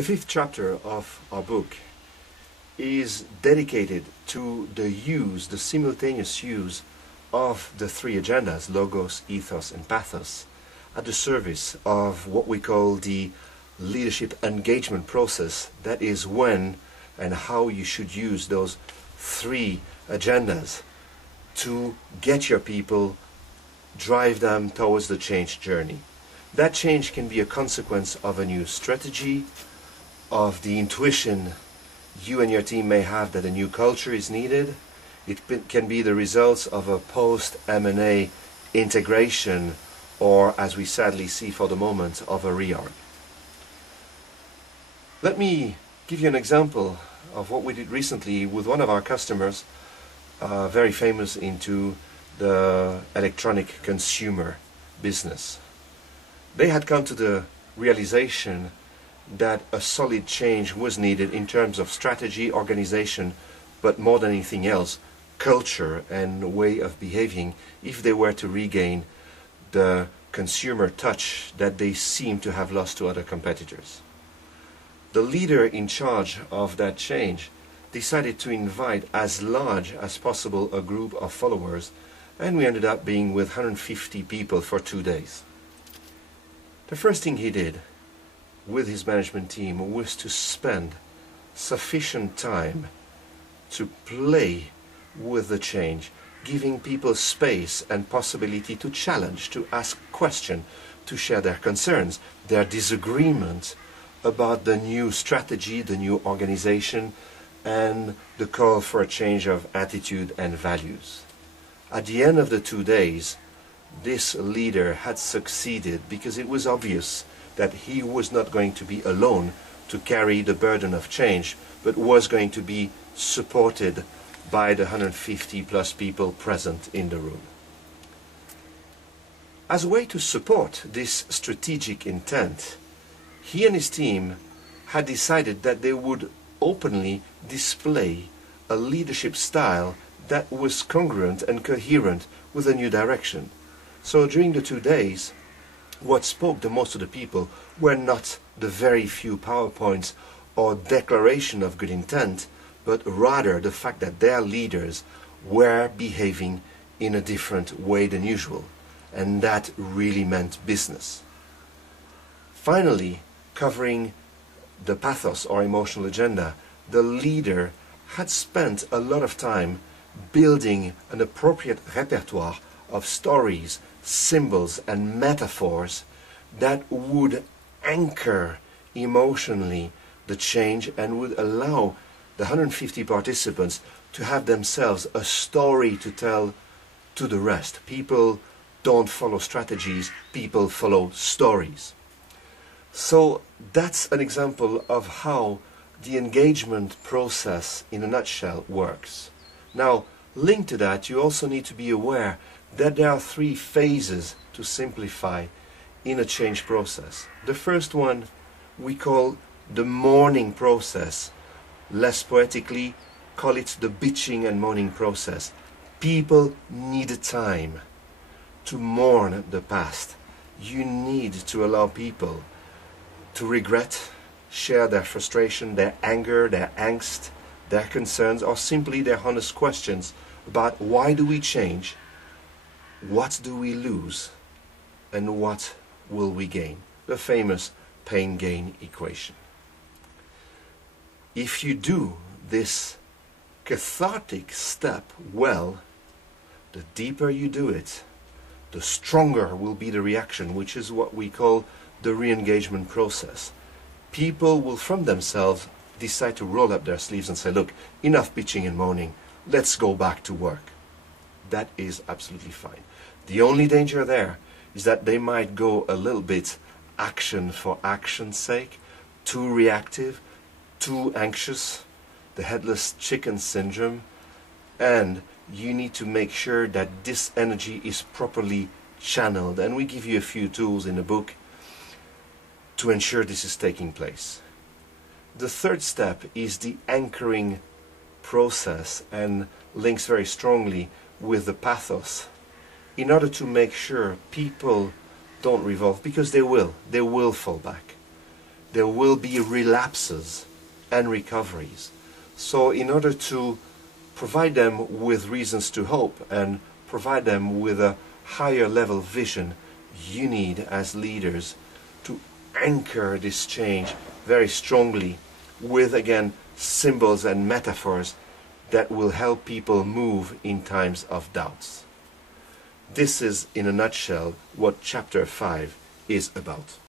The fifth chapter of our book is dedicated to the simultaneous use of the three agendas, logos, ethos and pathos, at the service of what we call the leadership engagement process. That is when and how you should use those three agendas to get your people, drive them towards the change journey. That change can be a consequence of a new strategy, of the intuition you and your team may have that a new culture is needed. It can be the results of a post-M&A integration, or, as we sadly see for the moment, of a reorg. Let me give you an example of what we did recently with one of our customers, very famous into the electronic consumer business. They had come to the realization that a solid change was needed in terms of strategy, organization, but more than anything else, culture and way of behaving, if they were to regain the consumer touch that they seem to have lost to other competitors. The leader in charge of that change decided to invite as large as possible a group of followers, and we ended up being with 150 people for 2 days. The first thing he did with his management team was to spend sufficient time to play with the change, giving people space and possibility to challenge, to ask questions, to share their concerns, their disagreement about the new strategy, the new organization, and the call for a change of attitude and values. At the end of the 2 days, this leader had succeeded because it was obvious that he was not going to be alone to carry the burden of change, but was going to be supported by the 150 plus people present in the room. As a way to support this strategic intent, he and his team had decided that they would openly display a leadership style that was congruent and coherent with a new direction. So during the 2 days, what spoke to most of the people were not the very few PowerPoints or declaration of good intent, but rather the fact that their leaders were behaving in a different way than usual, and that really meant business. Finally, covering the pathos or emotional agenda, the leader had spent a lot of time building an appropriate repertoire of stories, symbols and metaphors that would anchor emotionally the change and would allow the 150 participants to have themselves a story to tell to the rest. People don't follow strategies, people follow stories. So that's an example of how the engagement process in a nutshell works. Now, linked to that, you also need to be aware that there are 3 phases to simplify in a change process. The first one we call the mourning process. Less poetically, call it the bitching and mourning process. People need time to mourn the past. You need to allow people to regret, share their frustration, their anger, their angst, their concerns, or simply their honest questions about why do we change, what do we lose, and what will we gain? The famous pain-gain equation. If you do this cathartic step well, the deeper you do it, the stronger will be the reaction, which is what we call the re-engagement process. People will from themselves decide to roll up their sleeves and say, look, enough bitching and moaning, let's go back to work. That is absolutely fine. The only danger there is that they might go a little bit action for action's sake, too reactive, too anxious, the headless chicken syndrome, and you need to make sure that this energy is properly channeled. And we give you a few tools in the book to ensure this is taking place. The third step is the anchoring process and links very strongly with the pathos, in order to make sure people don't revolve, because they will fall back. there will be relapses and recoveries. So in order to provide them with reasons to hope and provide them with a higher level vision, you need, as leaders, to anchor this change very strongly with, again, symbols and metaphors that will help people move in times of doubts. This is, in a nutshell, what chapter 5 is about.